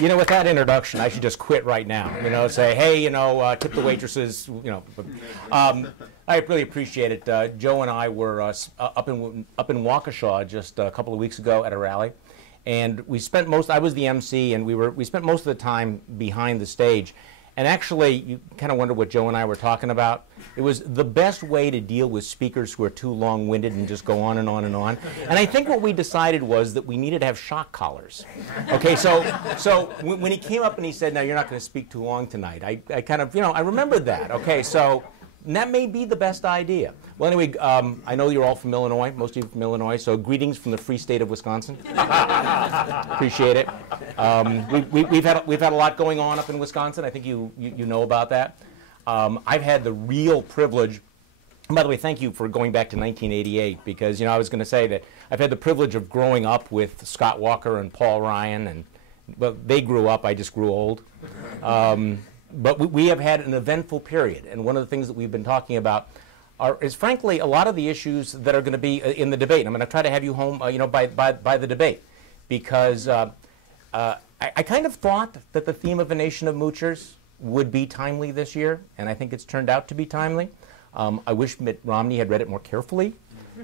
You know, with that introduction, I should just quit right now. You know, say, hey, you know, tip the waitresses. You know, I really appreciate it. Joe and I were up in Waukesha just a couple of weeks ago at a rally, and we spent I was the MC, and we spent most of the time behind the stage. And actually, you kind of wonder what Joe and I were talking about. It was the best way to deal with speakers who are too long-winded and just go on and on and on. And I think what we decided was that we needed to have shock collars. Okay, so when he came up and he said, "Now you're not going to speak too long tonight," I kind of, you know, I remembered that. Okay, so that may be the best idea. Well, anyway, I know you're all from Illinois, most of you from Illinois, so greetings from the free state of Wisconsin. Appreciate it. We've had a lot going on up in Wisconsin. I think you know about that. I've had the real privilege, and by the way, thank you for going back to 1988, because, you know, I was going to say that I've had the privilege of growing up with Scott Walker and Paul Ryan, and, well, they grew up, I just grew old. But we have had an eventful period, and one of the things that we've been talking about is, frankly, a lot of the issues that are going to be in the debate. I'm going to try to have you home, you know, by the debate, because I kind of thought that the theme of A Nation of Moochers would be timely this year, and I think it's turned out to be timely. I wish Mitt Romney had read it more carefully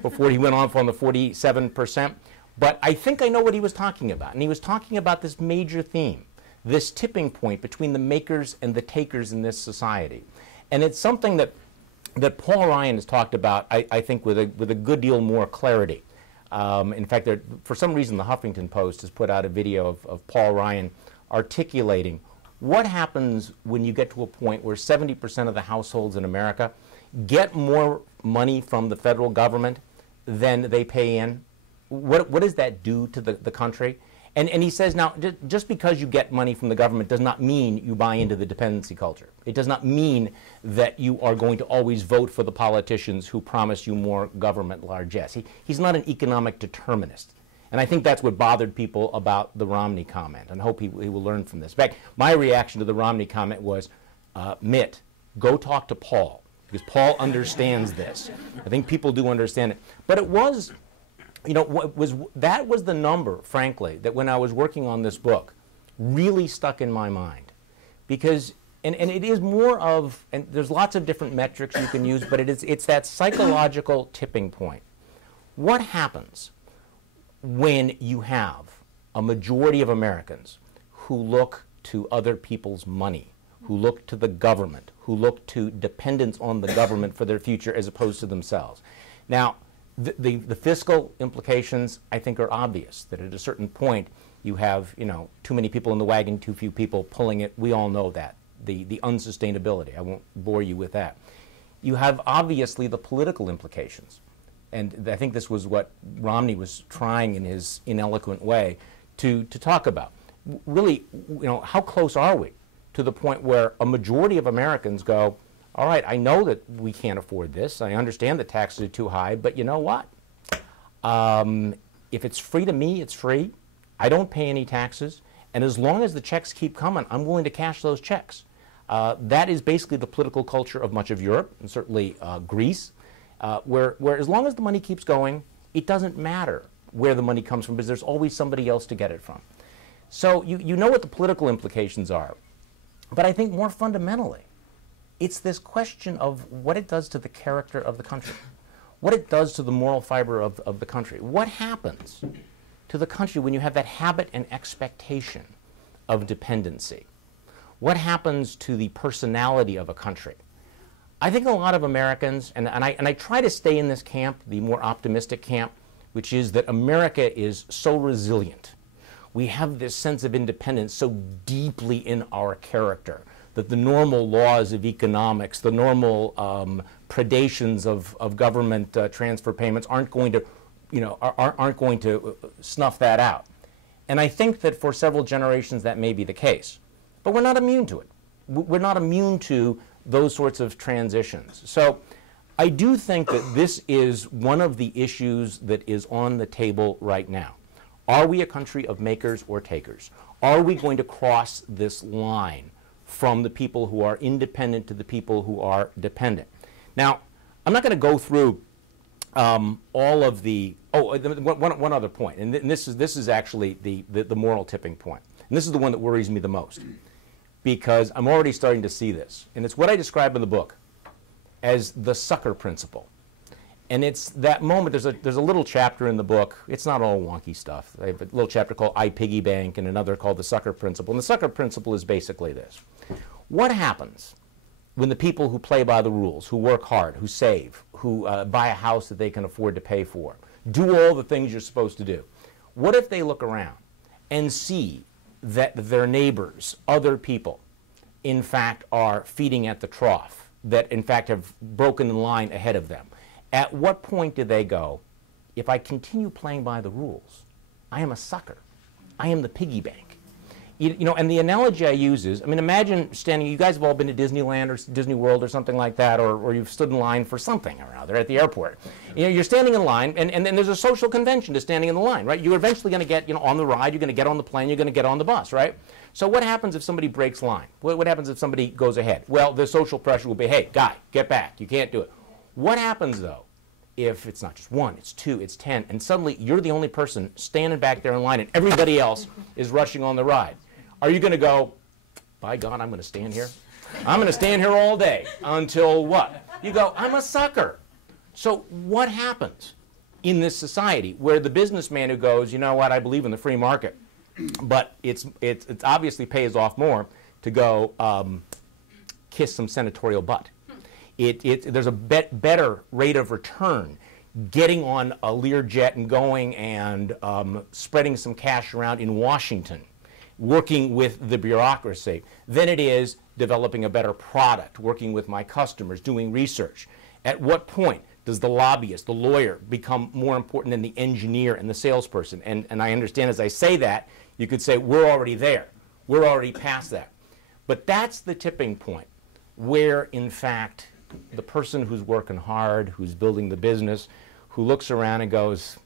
before he went off on the 47%, but I think I know what he was talking about, and he was talking about this major theme, this tipping point between the makers and the takers in this society. And it's something that Paul Ryan has talked about, I think, with a good deal more clarity. In fact, for some reason, the Huffington Post has put out a video of Paul Ryan articulating what happens when you get to a point where 70% of the households in America get more money from the federal government than they pay in. What does that do to the country? And he says, now, just because you get money from the government does not mean you buy into the dependency culture. It does not mean that you are going to always vote for the politicians who promise you more government largesse. He's not an economic determinist. And I think that's what bothered people about the Romney comment, and I hope he will learn from this. In fact, my reaction to the Romney comment was, Mitt, go talk to Paul, because Paul understands this. I think people do understand it. But it was, you know, that was the number, frankly, that when I was working on this book really stuck in my mind. Because, and it is more of, and there's lots of different metrics you can use, but it's that psychological tipping point. What happens when you have a majority of Americans who look to other people's money, who look to the government, who look to dependence on the government for their future as opposed to themselves? Now, the fiscal implications, I think, are obvious, that at a certain point you have, you know, too many people in the wagon, too few people pulling it. We all know that, the unsustainability. I won't bore you with that. You have, obviously, the political implications. And I think this was what Romney was trying in his ineloquent way to talk about. Really, you know, how close are we to the point where a majority of Americans go, all right, I know that we can't afford this. I understand that taxes are too high, but you know what? If it's free to me, it's free. I don't pay any taxes. And as long as the checks keep coming, I'm willing to cash those checks. That is basically the political culture of much of Europe, and certainly Greece, where as long as the money keeps going, it doesn't matter where the money comes from, because there's always somebody else to get it from. So you know what the political implications are. But I think more fundamentally, it's this question of what it does to the character of the country, what it does to the moral fiber of the country. What happens to the country when you have that habit and expectation of dependency? What happens to the personality of a country? I think a lot of Americans, and I try to stay in this camp, the more optimistic camp, which is that America is so resilient. We have this sense of independence so deeply in our character that the normal laws of economics, the normal predations of government transfer payments aren't going to, you know, aren't going to snuff that out. And I think that for several generations that may be the case. But we're not immune to it. We're not immune to those sorts of transitions. So I do think that this is one of the issues that is on the table right now. Are we a country of makers or takers? Are we going to cross this line from the people who are independent to the people who are dependent? Now, I'm not going to go through all of the, one other point, and this is actually the moral tipping point. And this is the one that worries me the most, because I'm already starting to see this. And it's what I describe in the book as the sucker principle. And it's that moment, there's a little chapter in the book. It's not all wonky stuff. I have a little chapter called I Piggy Bank and another called the sucker principle. And the sucker principle is basically this. What happens when the people who play by the rules, who work hard, who save, who buy a house that they can afford to pay for, do all the things you're supposed to do? What if they look around and see that their neighbors, other people, in fact, are feeding at the trough, that in fact have broken the line ahead of them? At what point do they go, if I continue playing by the rules, I am a sucker. I am the piggy bank. You know, and the analogy I use is, I mean, imagine standing, you guys have all been to Disneyland or Disney World or something like that, or you've stood in line for something or other at the airport. You know, you're standing in line, and then there's a social convention to standing in the line, right? You're eventually going to get, you know, on the ride, you're going to get on the plane, you're going to get on the bus, right? So what happens if somebody breaks line? What happens if somebody goes ahead? Well, the social pressure will be, hey, guy, get back. You can't do it. What happens, though, if it's not just one, it's two, it's 10, and suddenly you're the only person standing back there in line and everybody else is rushing on the ride? Are you going to go, by God, I'm going to stand here? I'm going to stand here all day until what? You go, I'm a sucker. So what happens in this society where the businessman who goes, you know what, I believe in the free market, but it's obviously pays off more to go kiss some senatorial butt? There's a better rate of return getting on a Learjet and going and spreading some cash around in Washington, working with the bureaucracy, than it is developing a better product, working with my customers, doing research. At what point does the lobbyist, the lawyer, become more important than the engineer and the salesperson? And I understand as I say that, you could say, we're already there. We're already past that. But that's the tipping point where, in fact, the person who's working hard, who's building the business, who looks around and goes,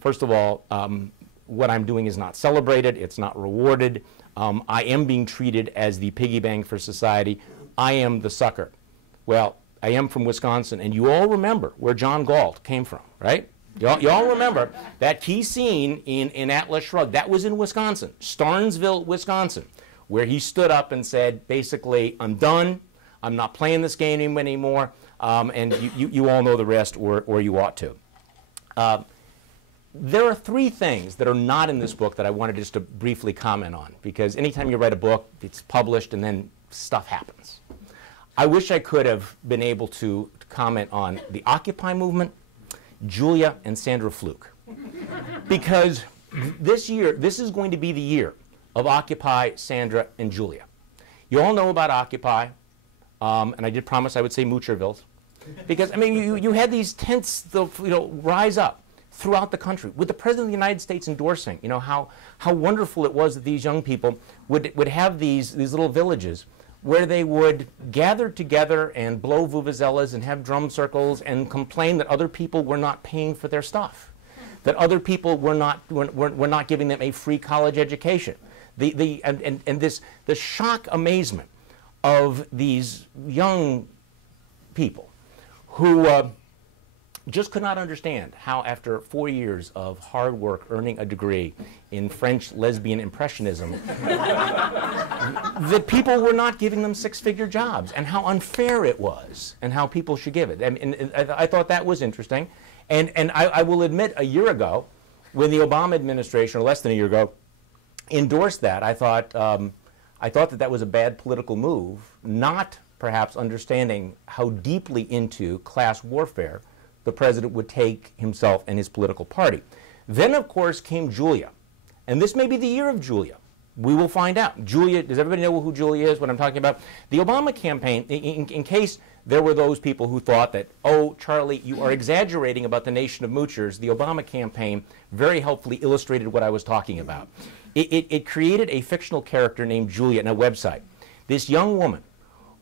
first of all, what I'm doing is not celebrated, it's not rewarded, I am being treated as the piggy bank for society, I am the sucker. Well, I am from Wisconsin, and you all remember where John Galt came from, right? You all remember that key scene in Atlas Shrugged. That was in Wisconsin, Starnesville, Wisconsin, where he stood up and said, basically, I'm done, I'm not playing this game anymore, and you all know the rest, or you ought to. There are three things that are not in this book that I wanted just to briefly comment on, because anytime you write a book, it's published and then stuff happens. I wish I could have been able to comment on the Occupy movement, Julia, and Sandra Fluke. Because this year, this is going to be the year of Occupy, Sandra, and Julia. You all know about Occupy, and I did promise I would say Moochervilles. Because, I mean, you had these tents, rise up throughout the country, with the President of the United States endorsing, you know, how wonderful it was that these young people would have these little villages where they would gather together and blow vuvuzelas and have drum circles and complain that other people were not paying for their stuff, that other people were not giving them a free college education. The shock amazement of these young people who just could not understand how, after 4 years of hard work earning a degree in French lesbian impressionism, that people were not giving them six-figure jobs, and how unfair it was, and how people should give it. And I thought that was interesting. And I will admit, a year ago, when the Obama administration, or less than a year ago, endorsed that, I thought that was a bad political move, not perhaps understanding how deeply into class warfare the president would take himself and his political party. Then, of course, came Julia. And this may be the year of Julia. We will find out. Julia, does everybody know who Julia is, what I'm talking about? The Obama campaign, in case there were those people who thought that, oh, Charlie, you are exaggerating about the Nation of Moochers, the Obama campaign very helpfully illustrated what I was talking about. It created a fictional character named Julia in a website. This young woman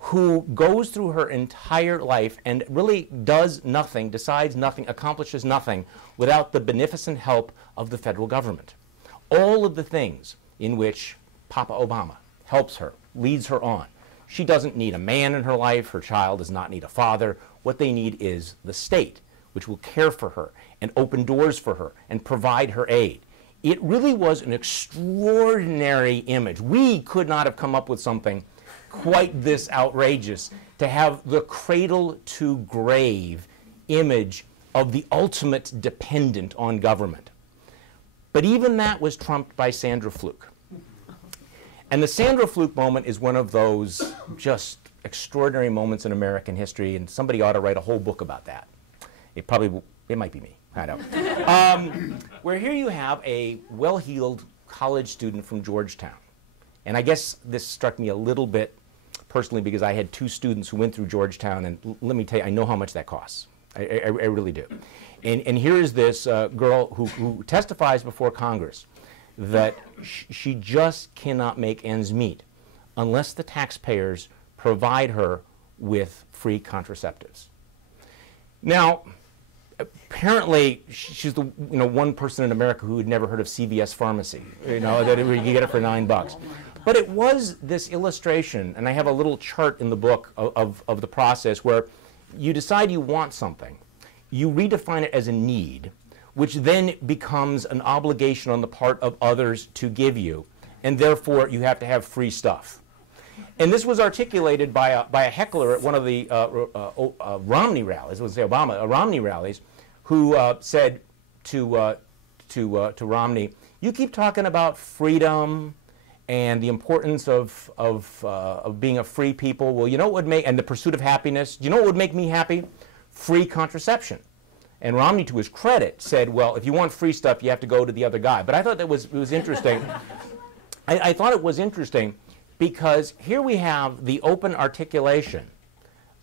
who goes through her entire life and really does nothing, decides nothing, accomplishes nothing without the beneficent help of the federal government. All of the things in which Papa Obama helps her, leads her on. She doesn't need a man in her life. Her child does not need a father. What they need is the state, which will care for her and open doors for her and provide her aid. it really was an extraordinary image. We could not have come up with something quite this outrageous, to have the cradle to grave image of the ultimate dependent on government. But even that was trumped by Sandra Fluke. And the Sandra Fluke moment is one of those just extraordinary moments in American history, and somebody ought to write a whole book about that. It might be me, I don't know. Where here you have a well-heeled college student from Georgetown. And I guess this struck me a little bit personally because I had 2 students who went through Georgetown, and let me tell you, I know how much that costs. I really do. And here is this girl who testifies before Congress that she just cannot make ends meet unless the taxpayers provide her with free contraceptives. Now, apparently, she's the one person in America who had never heard of CVS Pharmacy, that you get it for $9. But it was this illustration, and I have a little chart in the book of the process where you decide you want something, you redefine it as a need, which then becomes an obligation on the part of others to give you, and therefore you have to have free stuff. And this was articulated by a heckler at one of the Romney rallies, let's say Romney rallies, who said to Romney, "You keep talking about freedom and the importance of being a free people. Well, you know what would make, and the pursuit of happiness, you know what would make me happy? Free contraception." And Romney, to his credit, said, well, if you want free stuff, you have to go to the other guy. But I thought it was interesting. I thought it was interesting because here we have the open articulation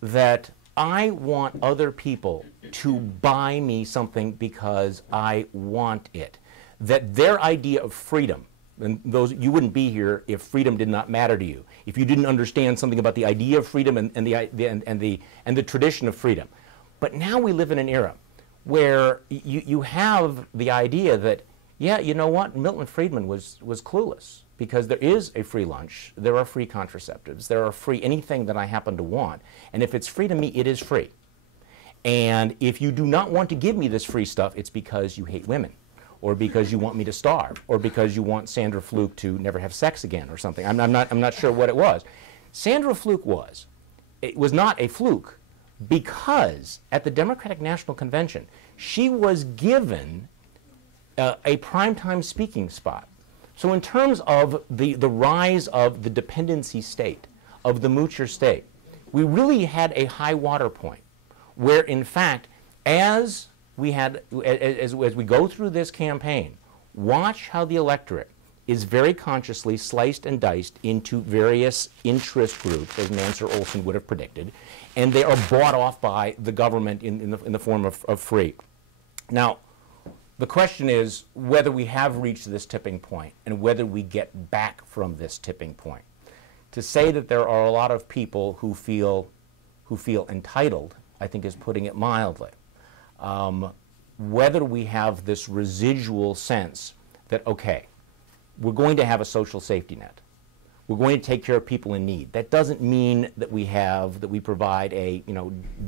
that I want other people to buy me something because I want it. That their idea of freedom, and you wouldn't be here if freedom did not matter to you, if you didn't understand something about the idea of freedom and the tradition of freedom. But now we live in an era where you have the idea that, yeah, you know what, Milton Friedman was clueless, because there is a free lunch, there are free contraceptives, there are free anything that I happen to want, and if it's free to me, it is free. And if you do not want to give me this free stuff, it's because you hate women, or because you want me to starve, or because you want Sandra Fluke to never have sex again or something. I'm not sure what it was. Sandra Fluke it was not a fluke, because at the Democratic National Convention, she was given a primetime speaking spot. So in terms of the rise of the dependency state, of the moocher state, we really had a high water point where, in fact, as we go through this campaign, watch how the electorate is very consciously sliced and diced into various interest groups, as Mansur Olson would have predicted, and they are bought off by the government in the form of free. Now, the question is whether we have reached this tipping point and whether we get back from this tipping point. To say that there are a lot of people who feel entitled, I think, is putting it mildly. Whether we have this residual sense that, okay, we're going to have a social safety net. We're going to take care of people in need. That doesn't mean that we provide a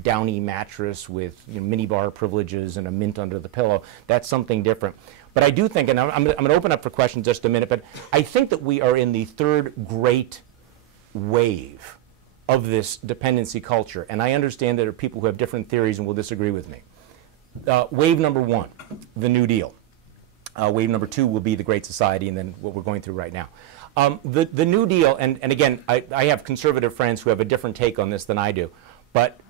downy mattress with minibar privileges and a mint under the pillow. That's something different. But I do think, and I'm going to open up for questions just a minute, but I think that we are in the third great wave of this dependency culture. And I understand that there are people who have different theories and will disagree with me. Wave number 1, the New Deal. Wave number 2 will be the Great Society, and then what we're going through right now. The New Deal, and again, I have conservative friends who have a different take on this than I do, but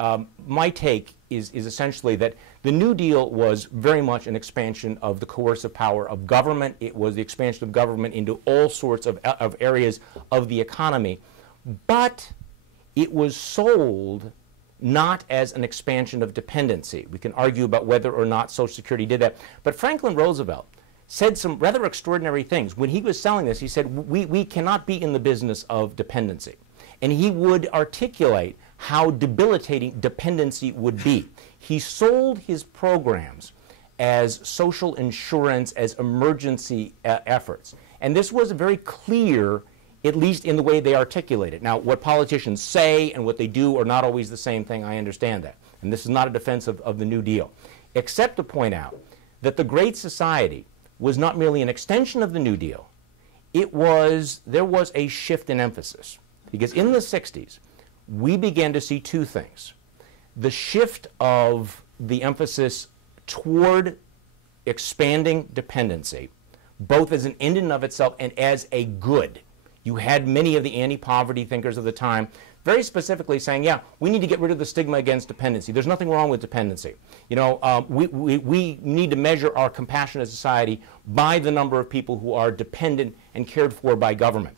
my take is essentially that the New Deal was very much an expansion of the coercive power of government. It was the expansion of government into all sorts of areas of the economy, but it was sold not as an expansion of dependency. We can argue about whether or not Social Security did that, but Franklin Roosevelt said some rather extraordinary things. When he was selling this, he said, we cannot be in the business of dependency. And he would articulate how debilitating dependency would be. He sold his programs as social insurance, as emergency efforts. And this was very clear, at least in the way they articulate it. Now, what politicians say and what they do are not always the same thing. I understand that. And this is not a defense of the New Deal, except to point out that the Great Society was not merely an extension of the New Deal, there was a shift in emphasis. Because in the 60s, we began to see two things. The shift of the emphasis toward expanding dependency, both as an end in and of itself and as a good. You had many of the anti-poverty thinkers of the time very specifically saying, yeah, we need to get rid of the stigma against dependency. There's nothing wrong with dependency. You know, we need to measure our compassionate society by the number of people who are dependent and cared for by government.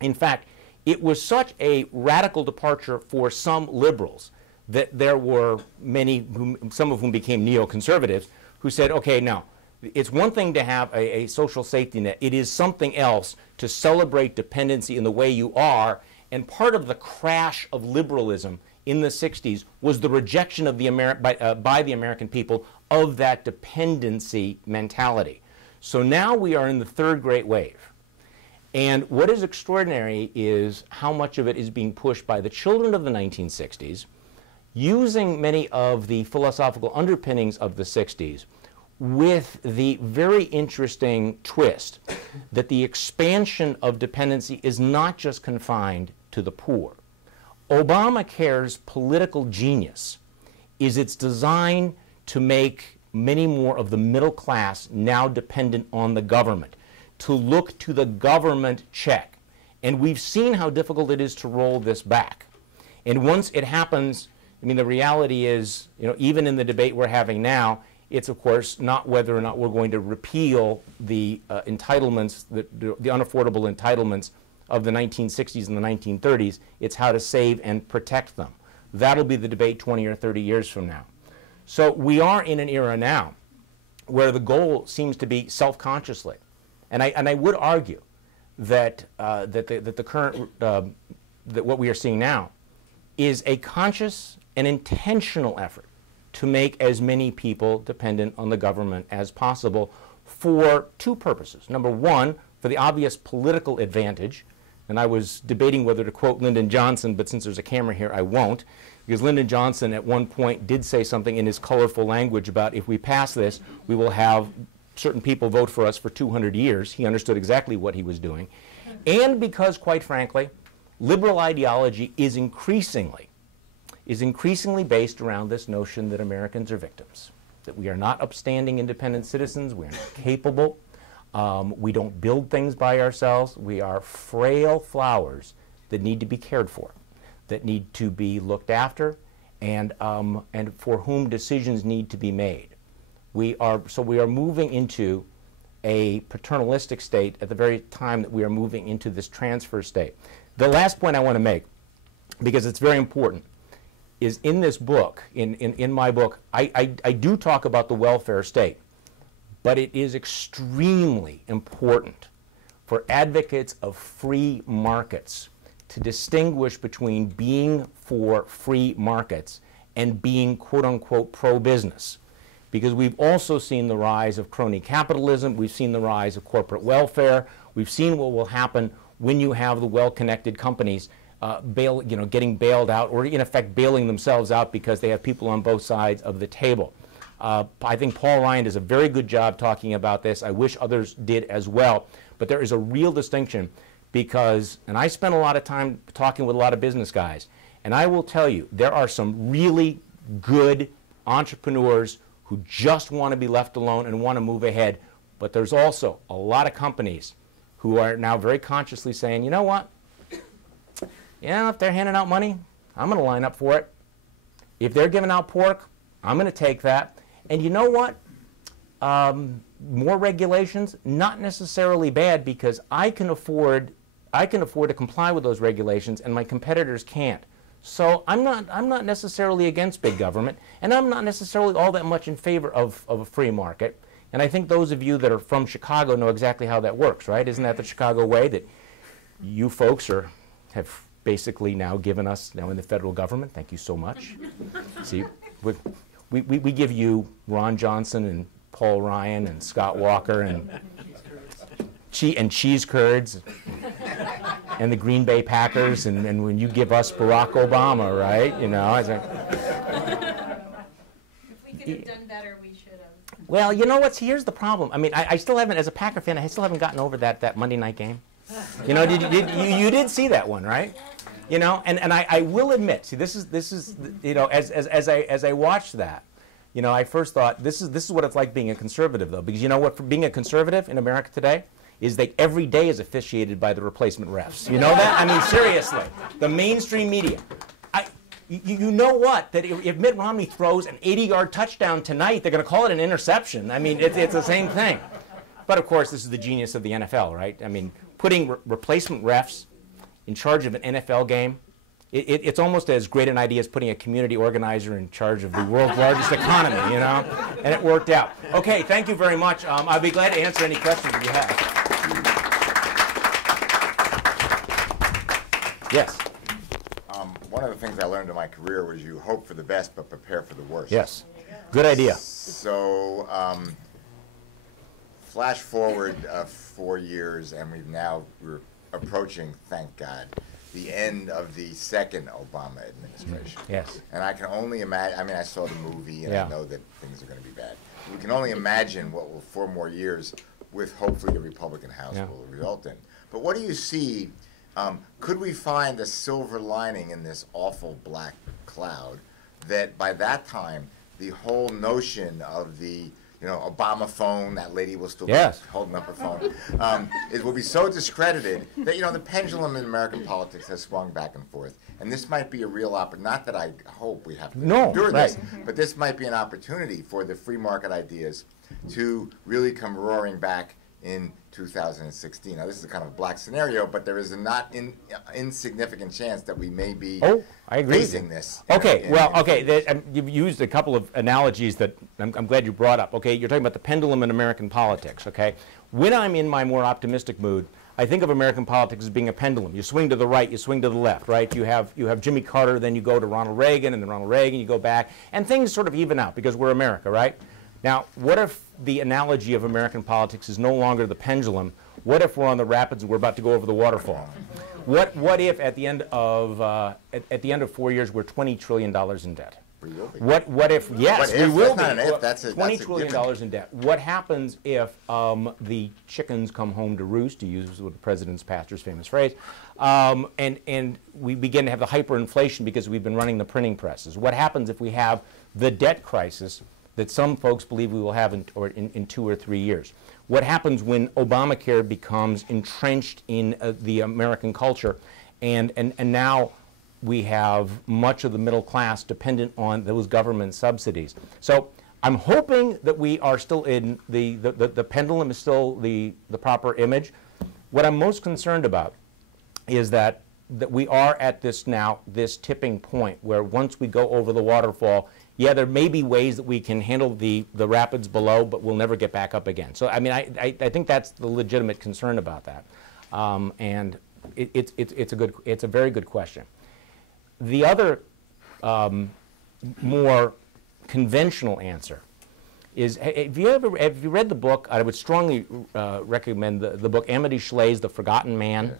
In fact, it was such a radical departure for some liberals that there were many, some of whom became neoconservatives, who said, okay, now, it's one thing to have a social safety net. It is something else to celebrate dependency in the way you are. And part of the crash of liberalism in the 60s was the rejection of by the American people of that dependency mentality. So now we are in the third great wave. And what is extraordinary is how much of it is being pushed by the children of the 1960s, using many of the philosophical underpinnings of the 60s, with the very interesting twist that the expansion of dependency is not just confined to the poor. Obamacare's political genius is its design to make many more of the middle class now dependent on the government, to look to the government check. And we've seen how difficult it is to roll this back. And once it happens, I mean, the reality is, you know, even in the debate we're having now, it's, of course, not whether or not we're going to repeal the entitlements, the unaffordable entitlements of the 1960s and the 1930s. It's how to save and protect them. That'll be the debate 20 or 30 years from now. So we are in an era now where the goal seems to be self-consciously. And I would argue that, the current, that what we are seeing now is a conscious and intentional effort to make as many people dependent on the government as possible for two purposes. Number one, for the obvious political advantage. And I was debating whether to quote Lyndon Johnson, but since there's a camera here, I won't. Because Lyndon Johnson at one point did say something in his colorful language about if we pass this, we will have certain people vote for us for 200 years. He understood exactly what he was doing. And because, quite frankly, liberal ideology is increasingly based around this notion that Americans are victims, that we are not upstanding independent citizens, we are not capable, we don't build things by ourselves, we are frail flowers that need to be cared for, that need to be looked after, and for whom decisions need to be made. So we are moving into a paternalistic state at the very time that we are moving into this transfer state. The last point I want to make, because it's very important, is in this book, in my book, I do talk about the welfare state, but it is extremely important for advocates of free markets to distinguish between being for free markets and being quote-unquote pro-business. Because we've also seen the rise of crony capitalism, we've seen the rise of corporate welfare, we've seen what will happen when you have the well-connected companies getting bailed out, or in effect bailing themselves out because they have people on both sides of the table. I think Paul Ryan does a very good job talking about this. I wish others did as well. But there is a real distinction because, and I spent a lot of time talking with a lot of business guys, and I will tell you, there are some really good entrepreneurs who just want to be left alone and want to move ahead. But there's also a lot of companies who are now very consciously saying, you know what? Yeah, if they're handing out money, I'm going to line up for it. If they're giving out pork, I'm going to take that. And you know what? More regulations, not necessarily bad, because I can afford to comply with those regulations, and my competitors can't. So I'm not necessarily against big government, and I'm not necessarily all that much in favor of a free market. And I think those of you that are from Chicago know exactly how that works, right? Isn't that the Chicago way that you folks have basically now given us now in the federal government? Thank you so much. See, we give you Ron Johnson and Paul Ryan and Scott Walker and cheese curds and the Green Bay Packers, and when you give us Barack Obama, right? You know, if we could have done better, we should have. Well, you know what's, here's the problem. I mean, I still haven't, as a Packer fan, I still haven't gotten over that Monday night game. You know, you did see that one, right? You know, and I will admit, see, this is you know, as I watched that, you know, I first thought this is what it's like being a conservative, though, because you know what, for being a conservative in America today is that every day is officiated by the replacement refs. You know that? I mean, seriously, the mainstream media. You know what? That if Mitt Romney throws an 80-yard touchdown tonight, they're going to call it an interception. I mean, it's the same thing. But of course, this is the genius of the NFL, right? I mean, putting replacement refs in charge of an NFL game, it's almost as great an idea as putting a community organizer in charge of the world's largest economy, you know? And it worked out. Okay, thank you very much. I'll be glad to answer any questions that you have. Yes? One of the things I learned in my career was you hope for the best but prepare for the worst. Yes. Good idea. So, flash forward 4 years, and we're approaching, thank God, the end of the second Obama administration. Yes. And I can only imagine, I mean, I saw the movie, and I know that things are going to be bad. We can only imagine what will 4 more years with hopefully the Republican House will result in. But what do you see, could we find a silver lining in this awful black cloud that by that time, the whole notion of the Obama phone, that lady will still be holding up her phone, it will be so discredited that, the pendulum in American politics has swung back and forth. And this might be a real opportunity, not that I hope we have to endure this, but this might be an opportunity for the free market ideas to really come roaring back in 2016. Now, this is a kind of black scenario, but there is a not insignificant chance that we may be facing this. Okay, you've used a couple of analogies that I'm glad you brought up. Okay, you're talking about the pendulum in American politics, okay? When I'm in my more optimistic mood, I think of American politics as being a pendulum. You swing to the right, you swing to the left, right? You have Jimmy Carter, then you go to Ronald Reagan, and then Ronald Reagan, you go back, and things sort of even out because we're America, right? Now, what if the analogy of American politics is no longer the pendulum? What if we're on the rapids and we're about to go over the waterfall? What if at the end of 4 years we're $20 trillion in debt? We will be. What if? Yes, we will be. $20 trillion in debt. What happens if the chickens come home to roost, to use the president's pastor's famous phrase, and we begin to have the hyperinflation because we've been running the printing presses? What happens if we have the debt crisis that some folks believe we will have in 2 or 3 years? What happens when Obamacare becomes entrenched in the American culture, and now we have much of the middle class dependent on those government subsidies? So I'm hoping that we are still in the pendulum is still the proper image. What I'm most concerned about is that we are at this tipping point where once we go over the waterfall, yeah, there may be ways that we can handle the rapids below, but we'll never get back up again. So, I mean, I think that's the legitimate concern about that, and it's a very good question. The other more conventional answer is: have you read the book? I would strongly recommend the book Amity Shlaes, The Forgotten Man. Yes.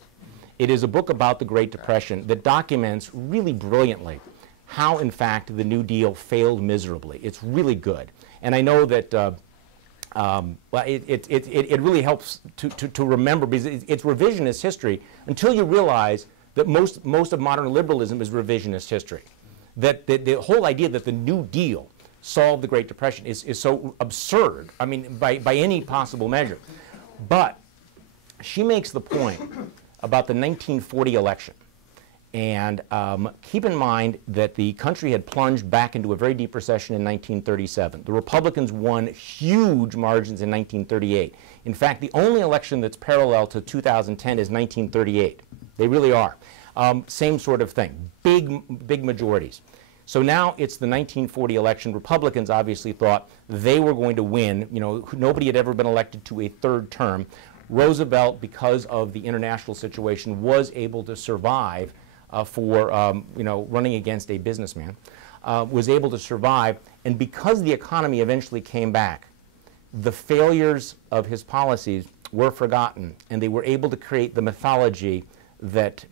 It is a book about the Great Depression that documents really brilliantly how, in fact, the New Deal failed miserably. It's really good. And I know that it really helps to remember, because it's revisionist history until you realize that most of modern liberalism is revisionist history. That the whole idea that the New Deal solved the Great Depression is so absurd, I mean, by any possible measure. But she makes the point about the 1940 election. And keep in mind that the country had plunged back into a very deep recession in 1937. The Republicans won huge margins in 1938. In fact, the only election that's parallel to 2010 is 1938. They really are. Same sort of thing, big majorities. So now it's the 1940 election. Republicans obviously thought they were going to win. You know, nobody had ever been elected to a third term. Roosevelt, because of the international situation, was able to survive for running against a businessman, was able to survive, and because the economy eventually came back, the failures of his policies were forgotten, and they were able to create the mythology that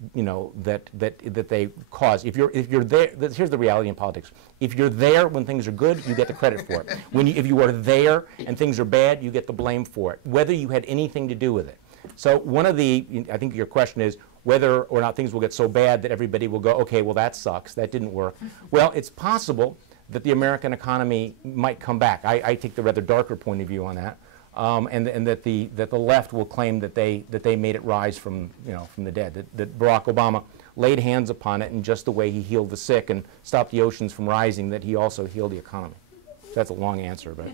they cause. If you're there, here's the reality in politics. If you're there when things are good, you get the credit for it. If you are there and things are bad, you get the blame for it, whether you had anything to do with it. So I think your question is whether or not things will get so bad that everybody will go, okay, well that sucks, that didn't work. Well, it's possible that the American economy might come back. I take the rather darker point of view on that. And that the left will claim that they made it rise from the dead. That Barack Obama laid hands upon it in just the way he healed the sick and stopped the oceans from rising, that he also healed the economy. So that's a long answer, but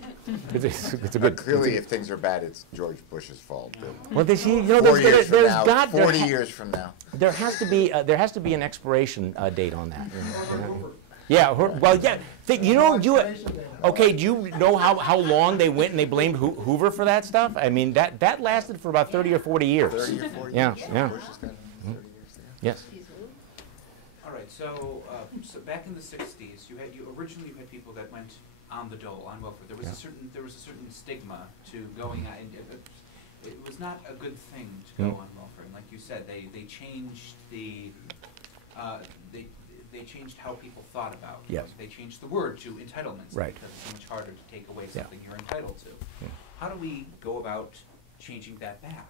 it's a good. Clearly, if things are bad, it's George Bush's fault too. Well, there's 40 years from now. There has to be an expiration date on that. Yeah, well, yeah. Okay, do you know how long they went and they blamed Hoover for that stuff? I mean, that lasted for about 30 or 40 years. 30 or 40 yeah, years? Yeah. Bush has got 30 years there. Yes. All right, so back in the 60s, you originally had people that went on the dole, on welfare. There was a certain stigma to going on, and it was not a good thing to go on welfare. And like you said, they changed they changed how people thought about it. Yes. They changed the word to entitlements, right, because it's so much harder to take away something you're entitled to. Yeah. How do we go about changing that back?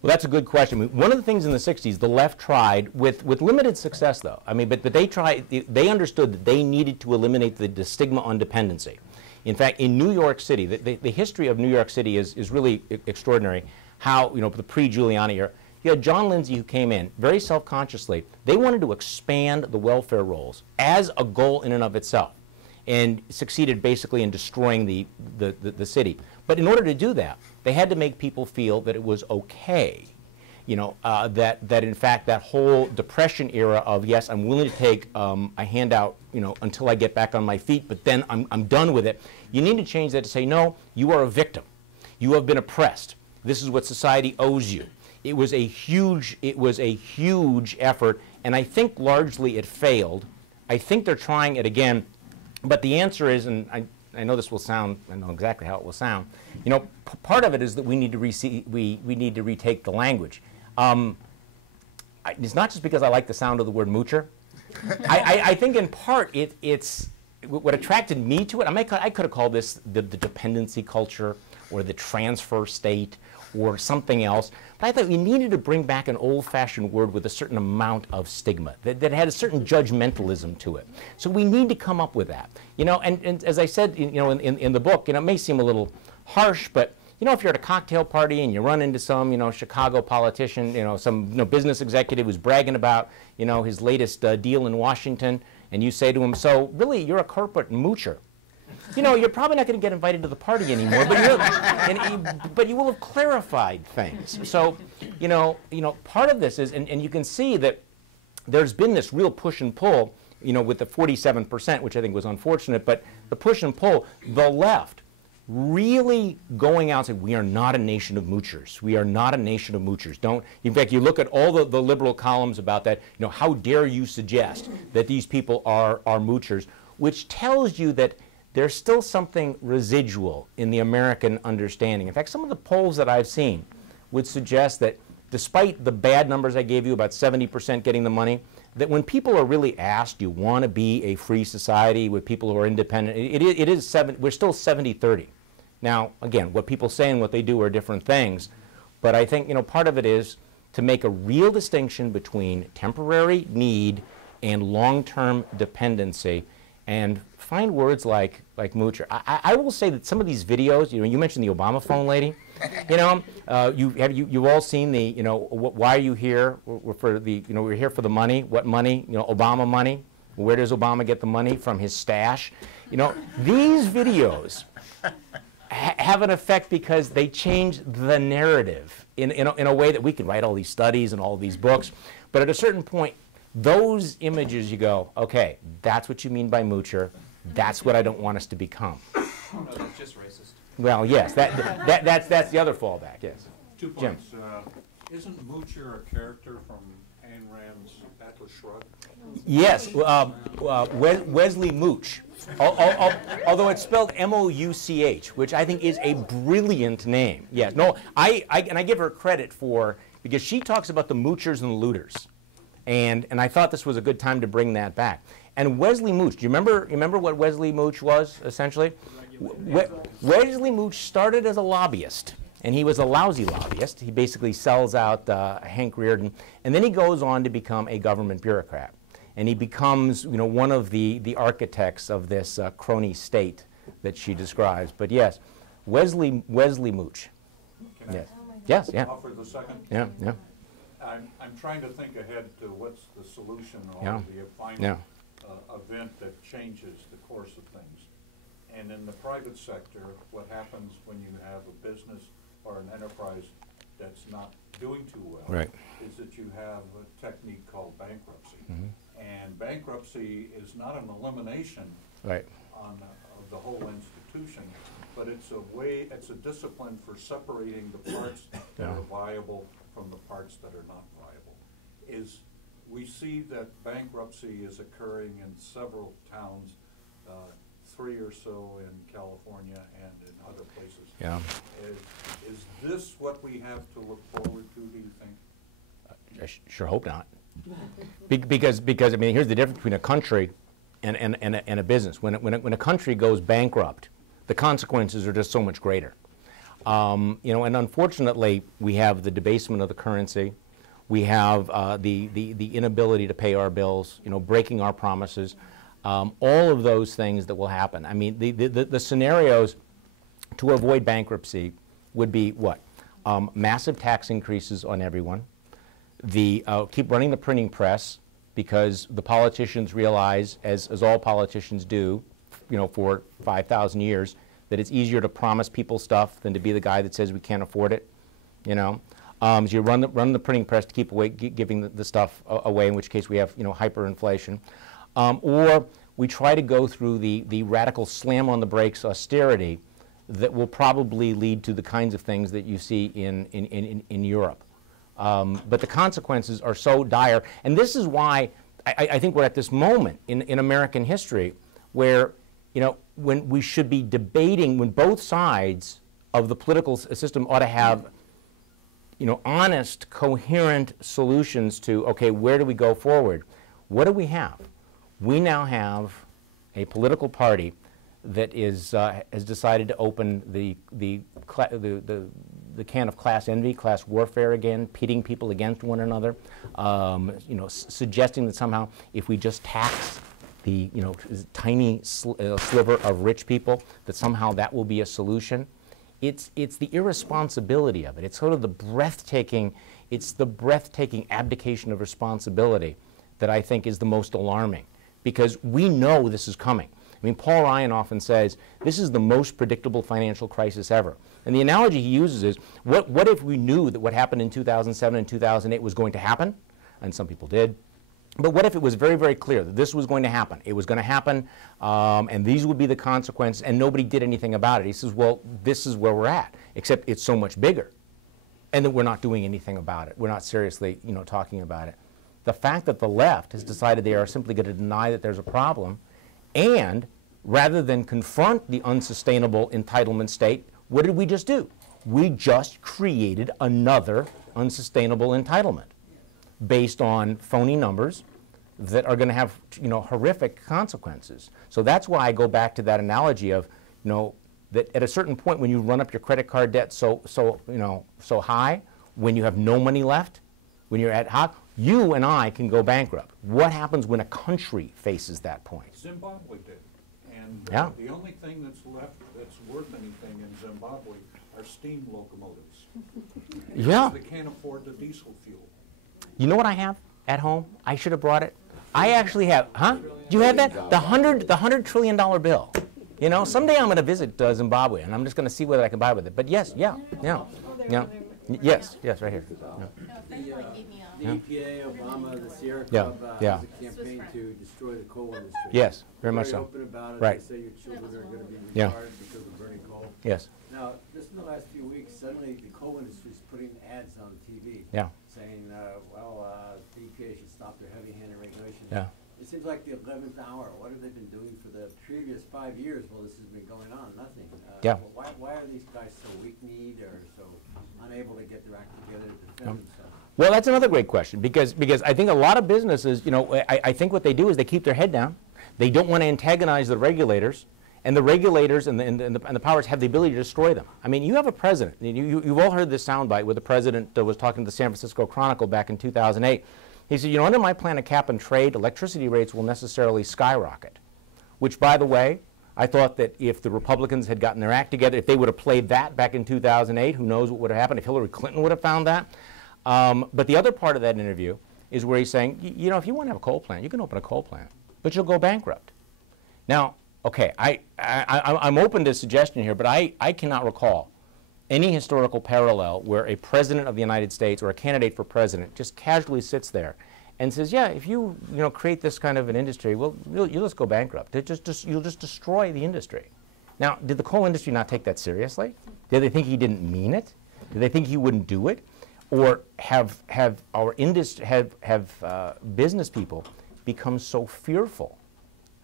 Well, that's a good question. I mean, one of the things in the 60s, the left tried, with limited success though, I mean, but they tried, they understood that they needed to eliminate the stigma on dependency. In fact, in New York City, the history of New York City is really extraordinary. How, the pre-Giuliani era, you had John Lindsay who came in very self-consciously. They wanted to expand the welfare rolls as a goal in and of itself, and succeeded basically in destroying the city. But in order to do that, they had to make people feel that it was okay, that in fact that whole Depression era of, yes, I'm willing to take a handout, until I get back on my feet, but then I'm done with it. You need to change that to say, no, you are a victim. You have been oppressed. This is what society owes you. It was a huge effort, and I think largely it failed. I think they're trying it again, but the answer is, and I know this will sound, I know exactly how it will sound. Part of it is that we need to retake the language. It's not just because I like the sound of the word moocher. I think in part it's what attracted me to it. I could have called this the dependency culture or the transfer state or something else. But I thought we needed to bring back an old-fashioned word with a certain amount of stigma, that had a certain judgmentalism to it. So we need to come up with that. And as I said, in the book, it may seem a little harsh, but if you're at a cocktail party and you run into some, Chicago politician, some business executive who's bragging about, his latest deal in Washington, and you say to him, so really, you're a corporate moocher. You're probably not going to get invited to the party anymore, but you will have clarified things. So, part of this is, and you can see that there's been this real push and pull, with the 47%, which I think was unfortunate, but the push and pull, the left really going out and saying, we are not a nation of moochers. We are not a nation of moochers. In fact, you look at all the liberal columns about that, how dare you suggest that these people are moochers, which tells you that there's still something residual in the American understanding. In fact, some of the polls that I've seen would suggest that despite the bad numbers I gave you, about 70% getting the money, that when people are really asked, do you want to be a free society with people who are independent, we're still 70-30. Now, again, what people say and what they do are different things, but I think, part of it is to make a real distinction between temporary need and long-term dependency, and find words like moocher. I will say that some of these videos, you mentioned the Obama phone lady. You've all seen the, why are you here? We're here for the money. What money? Obama money. Where does Obama get the money? From his stash. These videos have an effect because they change the narrative in a way that we can write all these studies and all these books, but at a certain point, those images, you go, okay, that's what you mean by moocher. That's what I don't want us to become. Oh, no, that's just racist. Well, yes, that's the other fallback, yes. 2 points. Isn't moocher a character from Ayn Rand's Atlas Shrugged? Yes, Wesley Mooch. Although it's spelled M-O-U-C-H, which I think is a brilliant name. Yes, no, and I give her credit for because she talks about the moochers and the looters. And I thought this was a good time to bring that back. And Wesley Mooch, do you remember what Wesley Mooch was, essentially? Wesley Mooch started as a lobbyist, and he was a lousy lobbyist. He basically sells out Hank Rearden, and then he goes on to become a government bureaucrat. And he becomes, one of the architects of this crony state that she describes. But yes, Wesley Mooch. Can Yes. I Yes, yeah. offer the second? Yeah, yeah. I'm trying to think ahead to what's the solution or Yeah. the final Yeah. event that changes the course of things. And in the private sector, what happens when you have a business or an enterprise that's not doing too well Right. is that you have a technique called bankruptcy. Mm-hmm. And bankruptcy is not an elimination Right. of the whole institution, but it's a discipline for separating the parts that Yeah. are viable from the parts that are not viable. We see that bankruptcy is occurring in several towns, 3 or so in California and in other places. Yeah. Is this what we have to look forward to, do you think? I sure hope not. Because I mean, here's the difference between a country and a business. When a country goes bankrupt, the consequences are just so much greater. And unfortunately, we have the debasement of the currency. We have the inability to pay our bills, breaking our promises. All of those things that will happen. I mean, the scenarios to avoid bankruptcy would be what? Massive tax increases on everyone. Keep running the printing press, because the politicians realize, as all politicians do, for 5,000 years, that it's easier to promise people stuff than to be the guy that says we can't afford it. So you run the printing press to keep giving the stuff away, in which case we have hyperinflation. Or we try to go through the radical slam on the brakes austerity that will probably lead to the kinds of things that you see in Europe. But the consequences are so dire, and this is why I think we're at this moment in American history where, when we should be debating, when both sides of the political system ought to have, honest, coherent solutions to, okay, where do we go forward? What do we have? We now have a political party that has decided to open the can of class envy, class warfare again, pitting people against one another, suggesting that somehow if we just tax the tiny sliver of rich people, that somehow that will be a solution. It's the irresponsibility of it. It's sort of the breathtaking abdication of responsibility that I think is the most alarming, because we know this is coming. I mean, Paul Ryan often says, this is the most predictable financial crisis ever. And the analogy he uses is, what if we knew that what happened in 2007 and 2008 was going to happen? And some people did. But what if it was very, very clear that this was going to happen? It was going to happen, and these would be the consequences, and nobody did anything about it. He says, well, this is where we're at, except it's so much bigger, and that we're not doing anything about it. We're not seriously, talking about it. The fact that the left has decided they are simply going to deny that there's a problem, and rather than confront the unsustainable entitlement state, what did we just do? We just created another unsustainable entitlement based on phony numbers that are going to have, horrific consequences. So that's why I go back to that analogy of, that at a certain point when you run up your credit card debt so high, when you have no money left, when you're at hot, you and I can go bankrupt. What happens when a country faces that point? Zimbabwe did. And Yeah. the only thing that's left that's worth anything in Zimbabwe are steam locomotives. Yeah. They can't afford the diesel fuel. You know what I have at home? I should have brought it. I actually have, huh? Do you have that? The $100 trillion bill. Someday I'm going to visit Zimbabwe, and I'm just going to see whether I can buy with it. But yes, yeah. Yes, right here. The EPA, Obama, the Sierra Yeah, Club yeah. has a campaign to destroy the coal industry. Yes, very much so. Open about it. Right. They say your children are going to be Yeah. retarded because of burning coal. Yes, Now, just in the last few weeks, suddenly the coal industry is putting ads on TV yeah, saying, the EPA should stop their heavy-handed regulation. yeah. It seems like the 11th hour. What have they been doing for the previous 5 years while this has been going on? Nothing. Yeah. Why are these guys so weak-kneed or so unable able to get their act together to defend themselves? Well, that's another great question, because I think a lot of businesses, I think what they do is they keep their head down. They don't want to antagonize the regulators, and the regulators and the powers have the ability to destroy them. I mean, you have a president. You've all heard this soundbite where the president was talking to the San Francisco Chronicle back in 2008. He said, under my plan of cap and trade, electricity rates will necessarily skyrocket, which, by the way, I thought that if the Republicans had gotten their act together, if they would have played that back in 2008, who knows what would have happened, if Hillary Clinton would have found that. But the other part of that interview is where he's saying, if you want to have a coal plant, you can open a coal plant, but you'll go bankrupt. Now, okay, I'm open to suggestion here, but I cannot recall any historical parallel where a president of the United States or a candidate for president just casually sits there and says, yeah, if you create this kind of an industry, well, you'll just go bankrupt. You'll just destroy the industry. Now, did the coal industry not take that seriously? Did they think he didn't mean it? Did they think he wouldn't do it? Or have our industry, business people become so fearful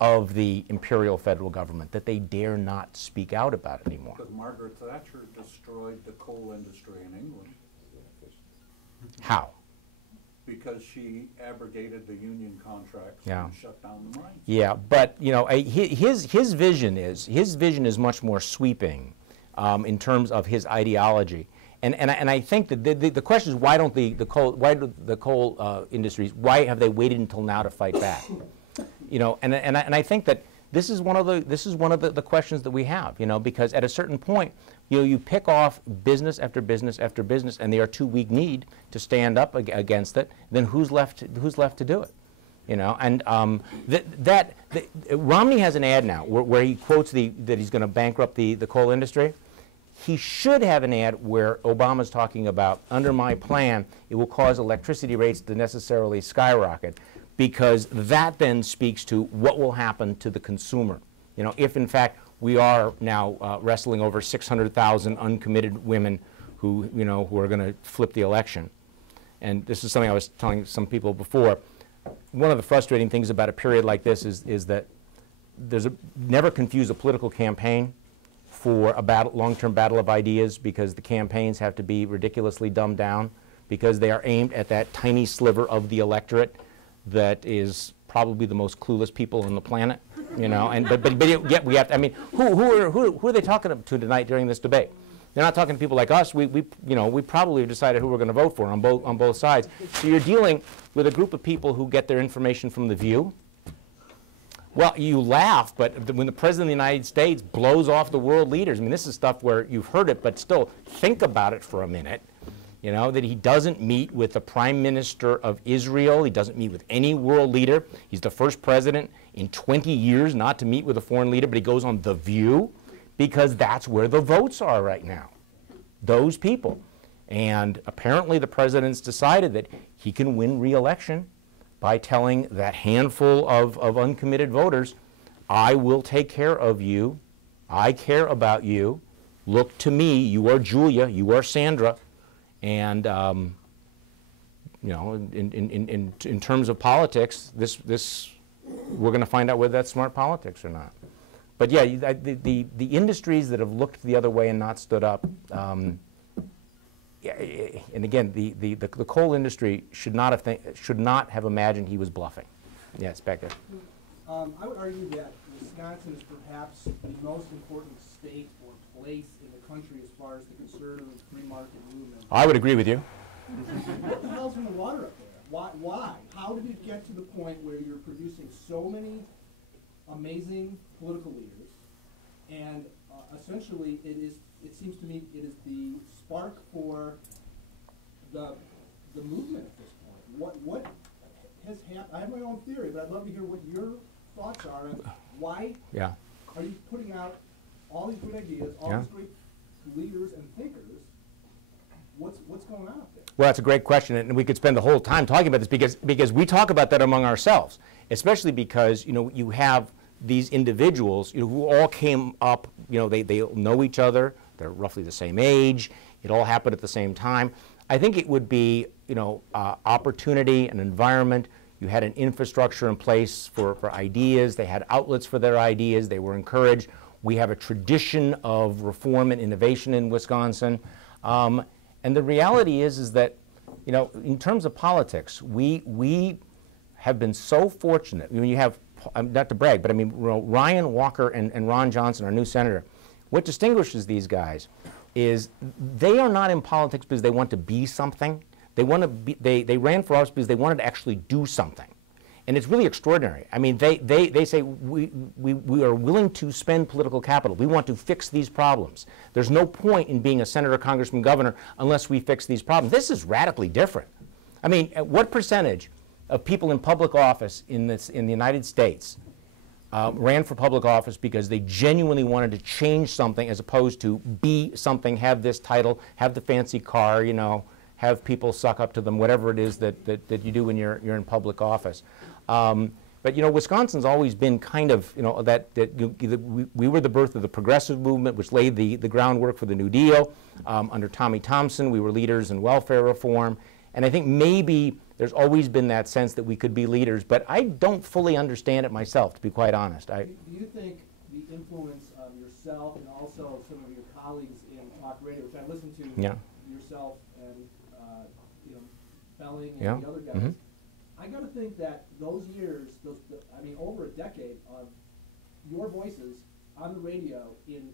of the imperial federal government that they dare not speak out about it anymore? Because Margaret Thatcher destroyed the coal industry in England. How? Because she abrogated the union contracts Yeah. and shut down the mines. Yeah, but his vision is much more sweeping in terms of his ideology. And I think that the question is, why do the coal industries, why have they waited until now to fight back? And I think that this is one of the questions that we have, because at a certain point, you pick off business after business after business, and they are too weak-kneed to stand up against it. Then who's left to do it? And Romney has an ad now where he quotes that he's going to bankrupt the coal industry. He should have an ad where Obama's talking about, under my plan, it will cause electricity rates to necessarily skyrocket, because that then speaks to what will happen to the consumer. If in fact we are now wrestling over 600,000 uncommitted women who are going to flip the election. And this is something I was telling some people before. One of the frustrating things about a period like this is that never confuse a political campaign for a long-term battle of ideas, because the campaigns have to be ridiculously dumbed down, because they are aimed at that tiny sliver of the electorate that is probably the most clueless people on the planet, but yet we have to, I mean, who are they talking to tonight during this debate? They're not talking to people like us. We probably have decided who we're going to vote for on both sides. So you're dealing with a group of people who get their information from The View. Well, you laugh, but when the President of the United States blows off the world leaders, I mean, this is stuff where you've heard it, but still think about it for a minute. That he doesn't meet with the Prime Minister of Israel. He doesn't meet with any world leader. He's the first president in 20 years not to meet with a foreign leader, but he goes on The View because that's where the votes are right now, those people. And apparently the president's decided that he can win re-election by telling that handful of uncommitted voters, I will take care of you, I care about you, look to me, you are Julia, you are Sandra, and in terms of politics, this we're going to find out whether that's smart politics or not. But yeah, the industries that have looked the other way and not stood up, and again, the coal industry should not have imagined he was bluffing. Yes, back there. I would argue that Wisconsin is perhaps the most important state or place in the country as far as the conservative free market movement. I would agree with you. What the hell's in the water up there? Why? How did it get to the point where you're producing so many amazing political leaders, and essentially it seems to me it is the spark for the movement at this point. What has happened? I have my own theory, but I'd love to hear what your thoughts are on why are you putting out all these good ideas, all these great leaders and thinkers. What's going on up there? Well, that's a great question, and we could spend the whole time talking about this because we talk about that among ourselves, especially because you have these individuals who all came up, they know each other, they're roughly the same age, it all happened at the same time. I think it would be opportunity, an environment. You had an infrastructure in place for ideas. They had outlets for their ideas. They were encouraged. We have a tradition of reform and innovation in Wisconsin. And And the reality is that, you know, in terms of politics, we have been so fortunate. I mean, you have, not to brag, but I mean, Ryan Walker and Ron Johnson, our new senator, what distinguishes these guys is they are not in politics because they want to be something. They want to be, they ran for office because they wanted to actually do something. And it's really extraordinary. I mean, they say we are willing to spend political capital. We want to fix these problems. There's no point in being a senator, congressman, governor unless we fix these problems. This is radically different. I mean, what percentage of people in public office in the United States ran for public office because they genuinely wanted to change something as opposed to be something, have this title, have the fancy car, you know, have people suck up to them, whatever it is that you do when you're in public office. But you know, Wisconsin's always been kind of, you know, we were the birth of the progressive movement, which laid the groundwork for the New Deal. Under Tommy Thompson, we were leaders in welfare reform. And I think maybe there's always been that sense that we could be leaders, but I don't fully understand it myself, to be quite honest. Do you think the influence of yourself and also some of your colleagues in talk radio, which I listen to, Yeah. yourself and you know, Belling and Yeah. the other guys, Mhm. I got to think that those years, I mean, over a decade of your voices on the radio in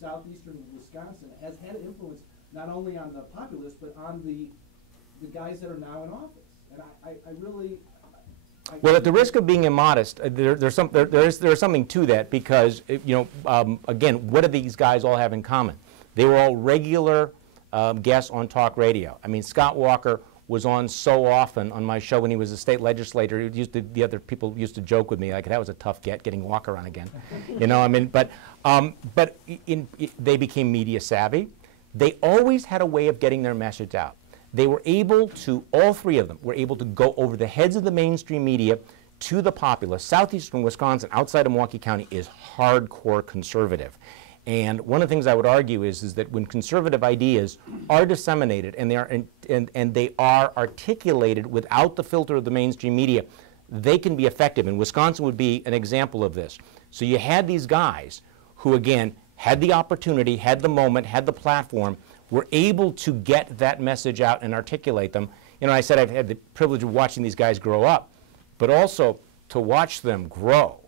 southeastern Wisconsin has had an influence not only on the populace but on the guys that are now in office. And I really. Well, at the risk of being immodest, there's something to that because, you know, again, what do these guys all have in common? They were all regular guests on talk radio. I mean, Scott Walker was on so often on my show when he was a state legislator. The other people used to joke with me like that was a tough getting Walker on again, you know. I mean, but they became media savvy. They always had a way of getting their message out. They were able to, all three of them were able to go over the heads of the mainstream media to the populace. Southeastern Wisconsin, outside of Milwaukee County, is hardcore conservative. And one of the things I would argue is that when conservative ideas are disseminated and they are articulated without the filter of the mainstream media, they can be effective. And Wisconsin would be an example of this. So you had these guys who, again, had the opportunity, had the moment, had the platform, were able to get that message out and articulate them. You know, I said I've had the privilege of watching these guys grow up, but also to watch them grow.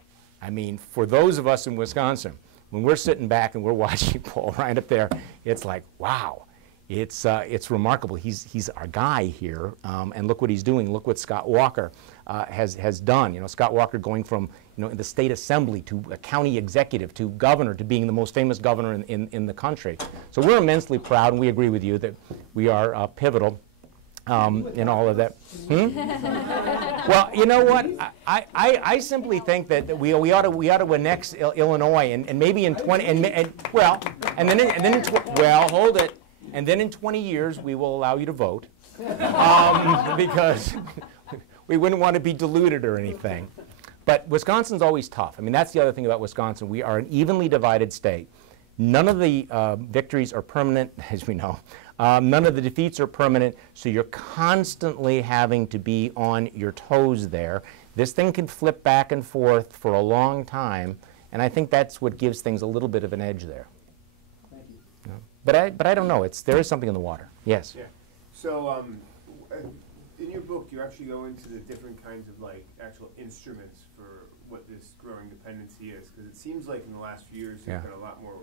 I mean, for those of us in Wisconsin, when we're sitting back and we're watching Paul right up there, it's like, wow, it's remarkable. He's our guy here, and look what he's doing. Look what Scott Walker has done. You know, Scott Walker going from, you know, in the state assembly to a county executive to governor to being the most famous governor in the country. So we're immensely proud, and we agree with you that we are pivotal in all of that. Well, you know what? I simply think that we ought to annex Illinois, and maybe in 20 hold it, and then in 20 years we will allow you to vote because we wouldn't want to be diluted or anything. But Wisconsin's always tough. I mean, that's the other thing about Wisconsin. We are an evenly divided state. None of the victories are permanent, as we know. None of the defeats are permanent, so you're constantly having to be on your toes there. This thing can flip back and forth for a long time, and I think that's what gives things a little bit of an edge there. Thank you. Yeah. But I don't know. There is something in the water. Yes. Yeah. So in your book, you actually go into the different kinds of like actual instruments for what this growing dependency is, because it seems like in the last few years there's been a lot more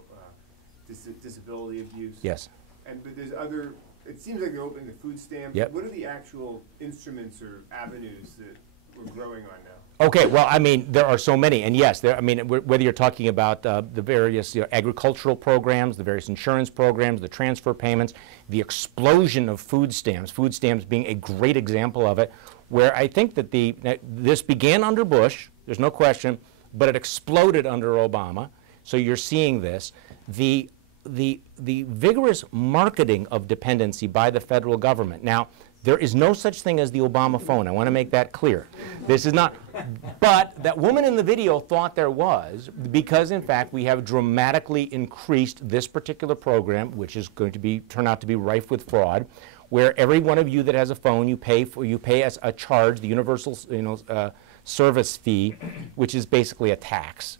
disability abuse. Yes. But there's other. It seems like they're opening the food stamps. Yep. What are the actual instruments or avenues that we're growing on now? Okay, well, I mean, there are so many, and yes, I mean, whether you're talking about the various agricultural programs, the various insurance programs, the transfer payments, the explosion of food stamps being a great example of it, where I think that this began under Bush, there's no question, but it exploded under Obama. So you're seeing this. The vigorous marketing of dependency by the federal government. Now, there is no such thing as the Obama phone. I want to make that clear. This is not, but that woman in the video thought there was, because in fact we have dramatically increased this particular program, which is going to turn out to be rife with fraud, where every one of you that has a phone, you pay as a charge, the universal service fee, which is basically a tax.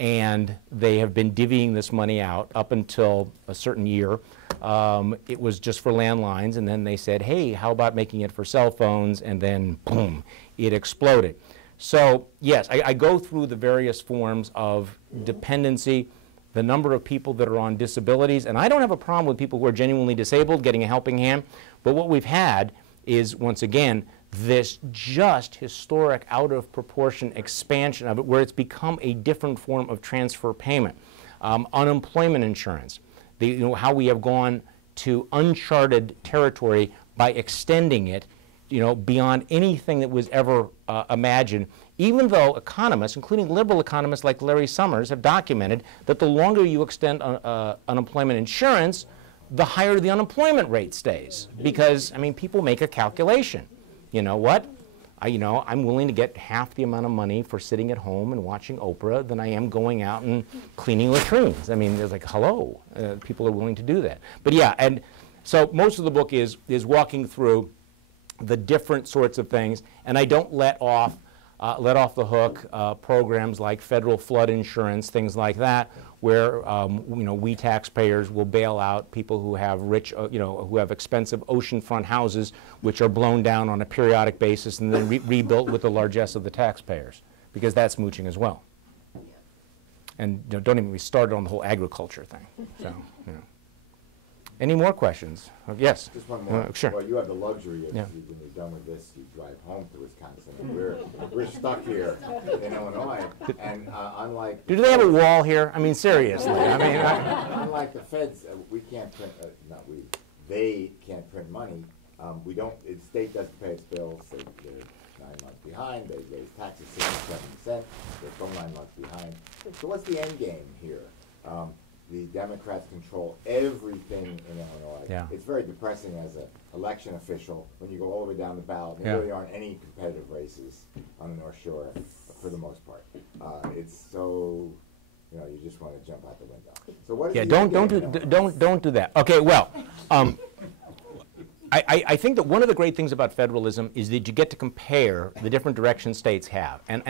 And they have been divvying this money out up until a certain year. it was just for landlines, and then they said, hey, how about making it for cell phones? And then, boom, it exploded. So, yes, I go through the various forms of dependency, the number of people that are on disabilities, and I don't have a problem with people who are genuinely disabled getting a helping hand, but what we've had is, once again, this just historic out of proportion expansion of it where it's become a different form of transfer payment. Unemployment insurance, how we have gone to uncharted territory by extending it beyond anything that was ever imagined, even though economists, including liberal economists like Larry Summers, have documented that the longer you extend unemployment insurance, the higher the unemployment rate stays. Because, I mean, people make a calculation. You know what? I'm willing to get half the amount of money for sitting at home and watching Oprah than I am going out and cleaning latrines. I mean, it's like, hello, people are willing to do that. But yeah, and so most of the book is walking through the different sorts of things, and I don't let off the hook programs like federal flood insurance, things like that, where we taxpayers will bail out people who have who have expensive oceanfront houses, which are blown down on a periodic basis and then rebuilt with the largesse of the taxpayers, because that's mooching as well. And don't even be started on the whole agriculture thing. So, Any more questions? Yes. Just one more. Sure. Well, you have the luxury of, Yeah. when you're done with this, you drive home to Wisconsin. We're stuck here in Illinois, and unlike... Do they have a wall here? I mean, seriously. I mean, unlike the feds, we can't print, they can't print money. We don't, the state doesn't pay its bills. They're 9 months behind. They raise taxes 67%. They're still 9 months behind. So what's the end game here? The Democrats control everything in Illinois. Yeah. It's very depressing as an election official when you go all the way down the ballot. There Yeah. really aren't any competitive races on the North Shore for the most part. It's so, you just want to jump out the window. So what is yeah, the don't end do game? don't do that. Okay, well, I think that one of the great things about federalism is that you get to compare the different directions states have, and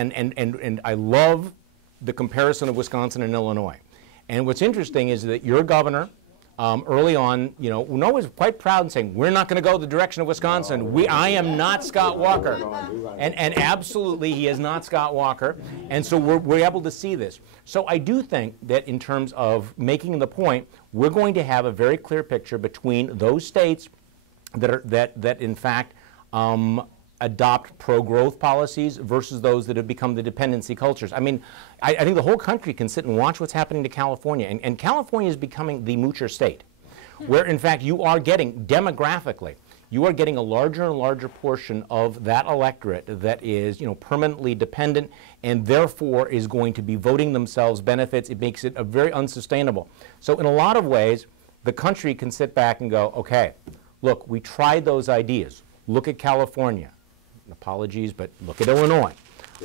I love the comparison of Wisconsin and Illinois. And what's interesting is that your governor, early on, was quite proud and saying, we're not going to go the direction of Wisconsin. I am not Scott Walker. And absolutely, he is not Scott Walker. And so we're able to see this. So I do think that in terms of making the point, we're going to have a very clear picture between those states that in fact, adopt pro-growth policies versus those that have become the dependency cultures. I mean, I think the whole country can sit and watch what's happening to California. And California is becoming the moocher state, where in fact you are getting, demographically, you are getting a larger and larger portion of that electorate that is, permanently dependent and therefore is going to be voting themselves benefits. It makes it very unsustainable. So in a lot of ways, the country can sit back and go, okay, look, we tried those ideas. Look at California. Apologies, but look at Illinois.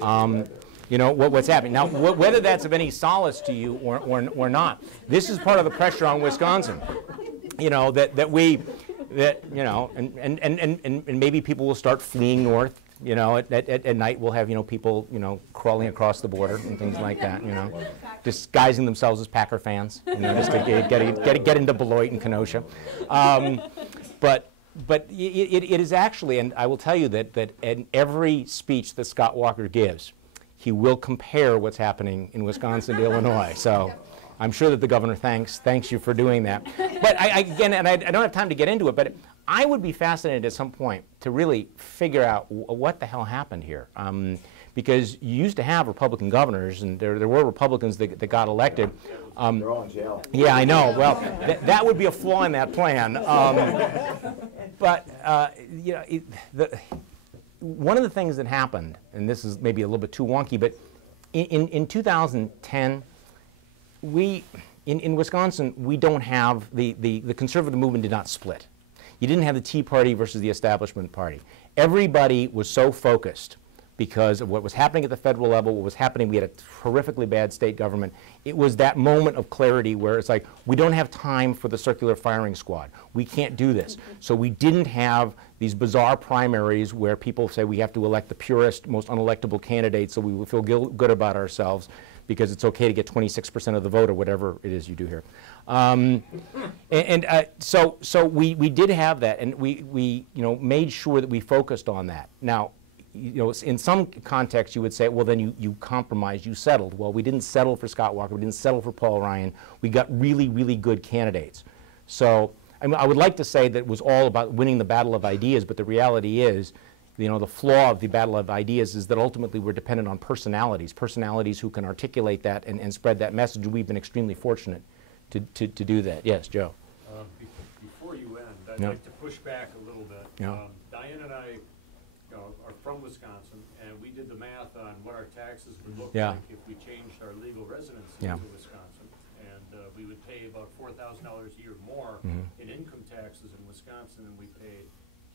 What's happening. Now, whether that's of any solace to you or not, this is part of the pressure on Wisconsin. And maybe people will start fleeing north. At night we'll have, people, crawling across the border and things like that, disguising themselves as Packer fans, just to get into Beloit and Kenosha. But it is actually, and I will tell you that in every speech that Scott Walker gives, he will compare what's happening in Wisconsin to Illinois. So I'm sure that the governor thanks you for doing that. But I don't have time to get into it, but I would be fascinated at some point to really figure out what the hell happened here. Because you used to have Republican governors, and there were Republicans that got elected. They're all in jail. Yeah, I know. Well, that would be a flaw in that plan. One of the things that happened, and this is maybe a little bit too wonky, but in 2010, in Wisconsin, we don't have, the conservative movement did not split. You didn't have the Tea Party versus the establishment party. Everybody was so focused because of what was happening at the federal level, what was happening, we had a horrifically bad state government. It was that moment of clarity where it's like, we don't have time for the circular firing squad. We can't do this. So we didn't have these bizarre primaries where people say we have to elect the purest, most unelectable candidates so we will feel good about ourselves because it's okay to get 26% of the vote or whatever it is you do here. So we did have that, and we made sure that we focused on that. Now, in some context you would say, well, then you compromised, you settled. Well, we didn't settle for Scott Walker, we didn't settle for Paul Ryan. We got really, really good candidates. So I would like to say that it was all about winning the battle of ideas, but the reality is, the flaw of the battle of ideas is that ultimately we're dependent on personalities who can articulate that and spread that message. We've been extremely fortunate to do that. Yes, Joe. Before you end, I'd Yeah. like to push back a little bit. Yeah. Diane and I are from Wisconsin, and we did the math on what our taxes would look Yeah. like if we changed our legal residency Yeah. to Wisconsin. And we would pay about $4,000 a year more Mhm. in income taxes in Wisconsin than we pay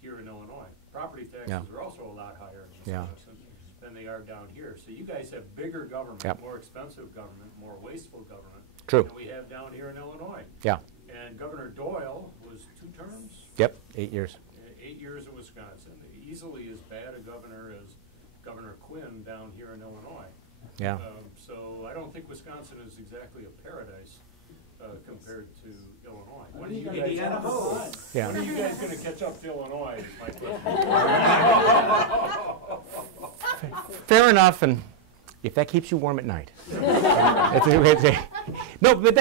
here in Illinois. Property taxes Yeah. are also a lot higher in Yeah. Wisconsin than they are down here. So you guys have bigger government, Yep. more expensive government, more wasteful government True. than we have down here in Illinois. Yeah. And Governor Doyle was 2 terms, Yep. 8 years. 8 years in Wisconsin, easily as bad a governor as Governor Quinn down here in Illinois. Yeah. So I don't think Wisconsin is exactly a paradise compared to Illinois. I When are think you you guys, gotta Indiana decide. Yeah. when are you guys going to catch up to Illinois is my question. Fair enough, and if that keeps you warm at night. No, but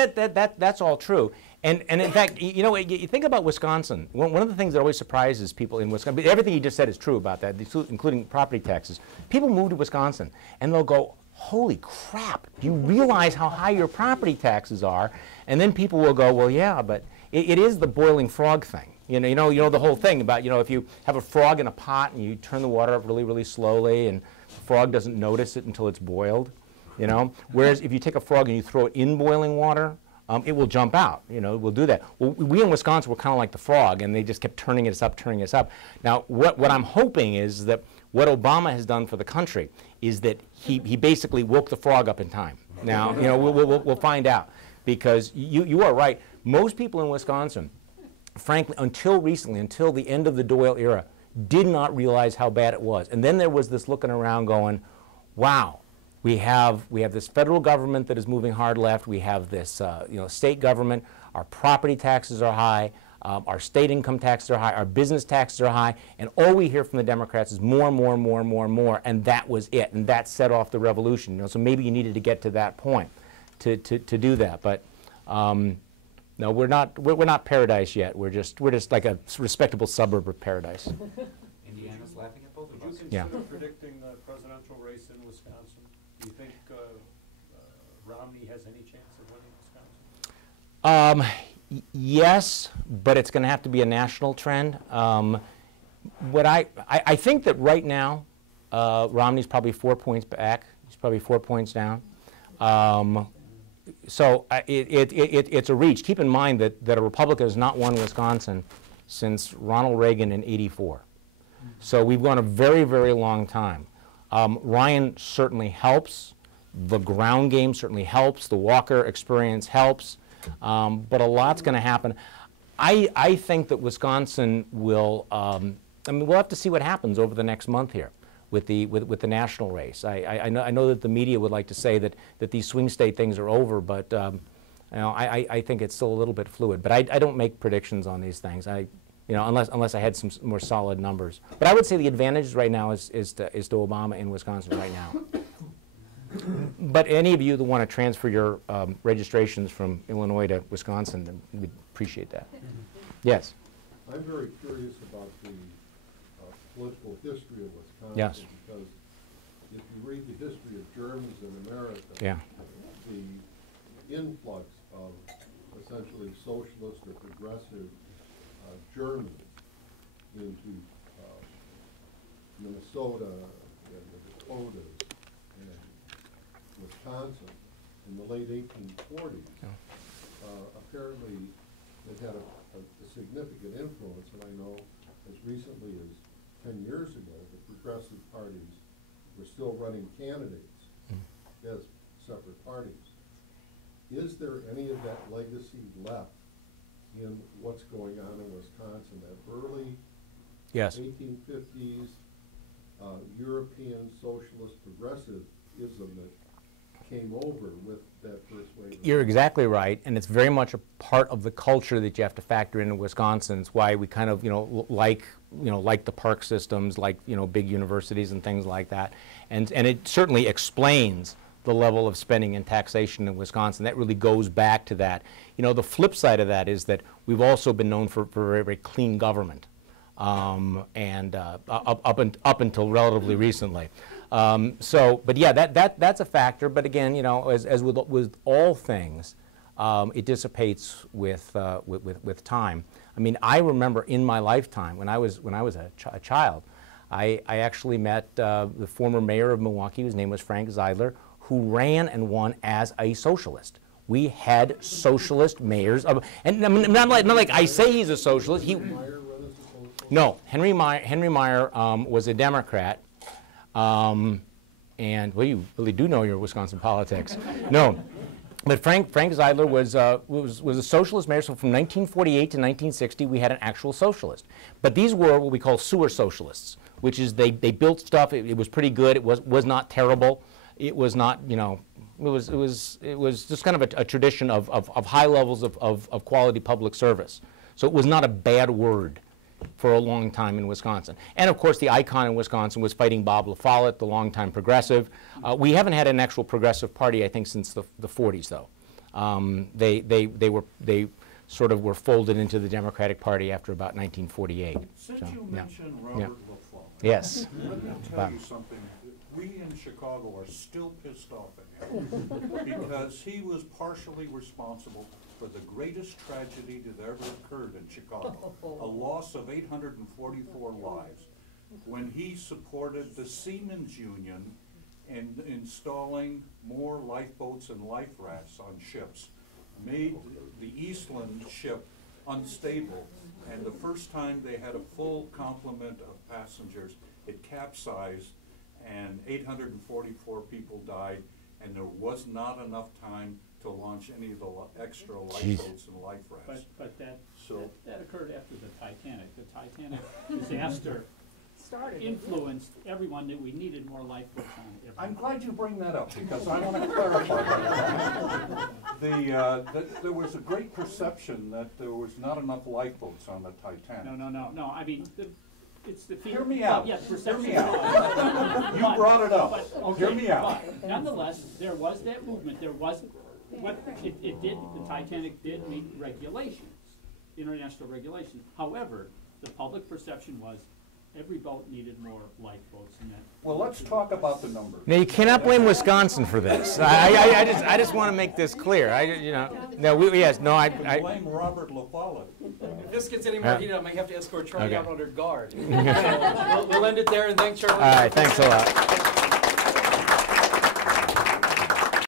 that's all true. And in fact, you think about Wisconsin. One of the things that always surprises people in Wisconsin, but everything you just said is true about that, including property taxes. People move to Wisconsin, and they'll go, holy crap, do you realize how high your property taxes are? And then people will go, well, yeah, but it is the boiling frog thing. You know the whole thing about, if you have a frog in a pot and you turn the water up really, really slowly, and the frog doesn't notice it until it's boiled, Whereas if you take a frog and you throw it in boiling water, it will jump out, it will do that. Well, we in Wisconsin were kind of like the frog, and they just kept turning us up. Now, what I'm hoping is that what Obama has done for the country is that he basically woke the frog up in time. Now, we'll find out, because you are right. Most people in Wisconsin, frankly, until recently, until the end of the Doyle era, did not realize how bad it was. And then there was this looking around going, wow, we have this federal government that is moving hard left. We have this state government. Our property taxes are high. Our state income taxes are high. Our business taxes are high. And all we hear from the Democrats is more, more, more, more, more. And that was it. And that set off the revolution. So maybe you needed to get to that point to do that. But no, we're not paradise yet. We're just like a respectable suburb of paradise. Indiana's laughing at both of Would us. you Yeah. consider predicting the presidential race in Wisconsin? Do you think Romney has any chance of winning Wisconsin? Yes, but it's going to have to be a national trend. I think that right now, Romney's probably 4 points back. He's probably 4 points down. So it's a reach. Keep in mind that a Republican has not won Wisconsin since Ronald Reagan in '84. So we've gone a very, very long time. Ryan certainly helps. The ground game certainly helps. The Walker experience helps. But a lot's going to happen. I think that Wisconsin will, we'll have to see what happens over the next month here with the national race. I know that the media would like to say that these swing state things are over, but I think it's still a little bit fluid. But I don't make predictions on these things. Unless I had some more solid numbers. But I would say the advantage right now is to Obama in Wisconsin right now. But any of you that want to transfer your registrations from Illinois to Wisconsin, then we'd appreciate that. Yes. I'm very curious about the political history of Wisconsin. Yes. Because if you read the history of Germans in America, Yeah. the influx of essentially socialist or progressive Germans into Minnesota and the Dakotas and Wisconsin in the late 1840s, apparently it had a significant influence. And I know as recently as 10 years ago, the progressive parties were still running candidates as separate parties. Is there any of that legacy left in what's going on in Wisconsin, that early Yes. 1850s European socialist progressivism that came over with that first wave. You're exactly right, and it's very much a part of the culture that you have to factor into Wisconsin. It's why we kind of, like the park systems, like, big universities and things like that. And it certainly explains the level of spending and taxation in Wisconsin. That really goes back to that. The flip side of that is that we've also been known for very, very clean government, and up until relatively recently. But yeah, that's a factor. But again, as with all things, it dissipates with time. I mean, I remember in my lifetime when I was a child, I actually met the former mayor of Milwaukee, whose name was Frank Zeidler, who ran and won as a socialist. We had socialist mayors, and not like I say he's a socialist. No, Henry Meyer was a Democrat. And well, you really do know your Wisconsin politics. No, but Frank Zeidler was a socialist mayor. So from 1948 to 1960, we had an actual socialist. But these were what we call sewer socialists, which is they built stuff. It was pretty good. It was not terrible. It was not, it was just kind of a tradition of high levels of quality public service. So it was not a bad word for a long time in Wisconsin. And of course, the icon in Wisconsin was Fighting Bob La Follette, the longtime progressive. We haven't had an actual progressive party, I think, since the 40s, though. They sort of were folded into the Democratic Party after about 1948. Since you mentioned Robert La Follette, yes, let me tell you something. We in Chicago are still pissed off at him because he was partially responsible for the greatest tragedy that ever occurred in Chicago, a loss of 844 lives, when he supported the Seamen's Union in installing more lifeboats and life rafts on ships, made the Eastland ship unstable, and the first time they had a full complement of passengers, it capsized and 844 people died, and there was not enough time to launch any of the extra lifeboats and life rafts. But that occurred after the Titanic. The Titanic disaster influenced everyone that we needed more lifeboats on. I'm glad you bring that up because I want to clarify that. There was a great perception that there was not enough lifeboats on the Titanic. No. I mean, it's the hear me out. Yes, perception. Hear me out. You brought it up. Hear me out. But nonetheless, there was that movement. There was what it did. The Titanic did meet regulations, international regulations. However, the public perception was every boat needed more lifeboats than that. Well, let's talk about the numbers. Now you cannot blame Wisconsin for this. I just want to make this clear. Blame Robert La Follette. If this gets any more heated, I might have to escort Charlie out under guard. So we'll end it there, and thanks, Charlie. All right, thanks a lot.